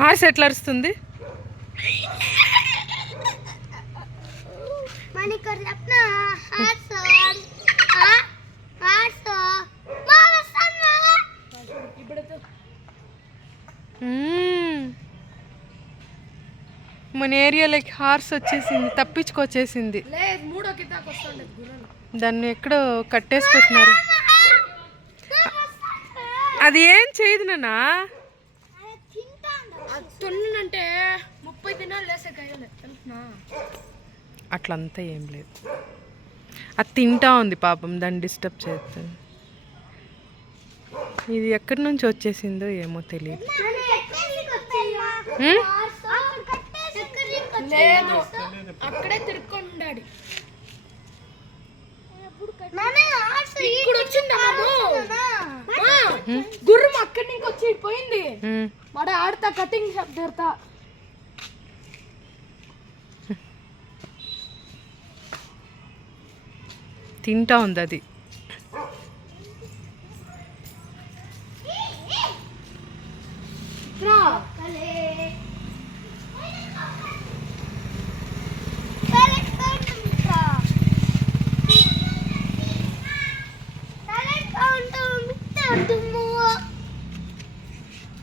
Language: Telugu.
హార్స్ ఎట్లా అరుస్తుంది మన ఏరియాలోకి హార్స్ వచ్చేసింది తప్పించుకొచ్చేసింది. దాన్ని ఎక్కడో కట్టేసి పెట్టినారు. అది ఏం చేయదు నాన్న? తొన్నంటే ముప్పై దినాలు లేసే కాయలే తెలుసునా అట్లంతా ఏం లేదు. అది తింటా ఉంది పాపం దాన్ని డిస్టర్బ్ చేస్తుంది ఇది ఎక్కడి నుంచి వచ్చేసిందో ఏమో తెలియదు? లేదు. అక్కడే వచ్చింది గుర్రం అక్కడి నుంచి వచ్చి పోయింది. మడ ఆడతా కటింగ్ షాప్ దొరుతా తింటా ఉంది అది.